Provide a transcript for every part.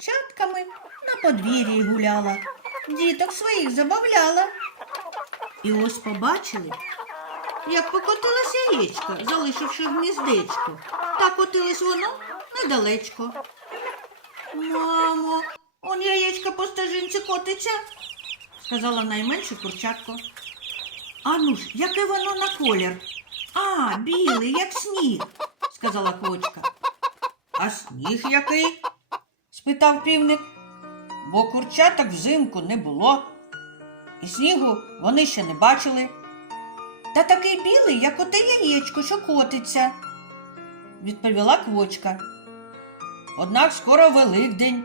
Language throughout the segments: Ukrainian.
курчатками на подвір'ї гуляла, діток своїх забавляла. І ось побачили, як покотилось яєчко, залишивши гніздечко, та котилось воно недалечко. Мамо, он яєчко по стежинці котиться, сказала найменше курчатко. А ну ж, яке воно на колір? А, білий, як сніг, сказала квочка. А сніг який? Спитав півник. Бо курчаток взимку не було. І снігу вони ще не бачили. Та такий білий, як оте яєчко, що котиться, відповіла квочка. Однак скоро Великдень,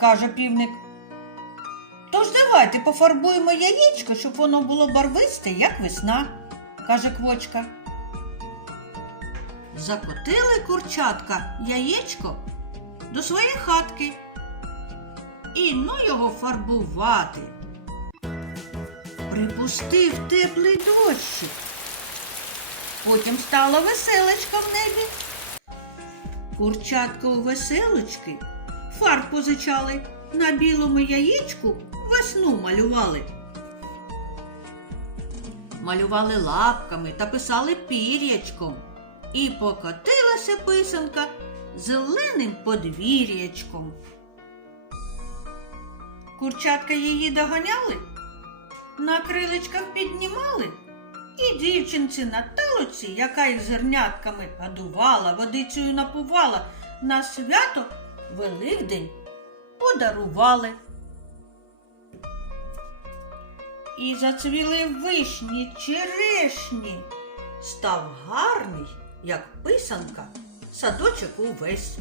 каже півник. Тож давайте пофарбуємо яєчко, щоб воно було барвисте, як весна, каже квочка. Закотили курчатка яєчко до своєї хатки. І ну його фарбувати. Припустив теплий дощик. Потім стала веселочка в небі. Курчатка у веселочки фарб позичали, на білому яєчку весну малювали. Малювали лапками та писали пір'ячком. І покотилася писанка зеленим подвір'ячком. Курчатка її доганяли, на крилечках піднімали, і дівчинці на талоці, яка їх зернятками годувала, водицею напувала, на свято Великдень подарували. І зацвіли вишні, черешні, став гарний, як писанка, садочок увесь.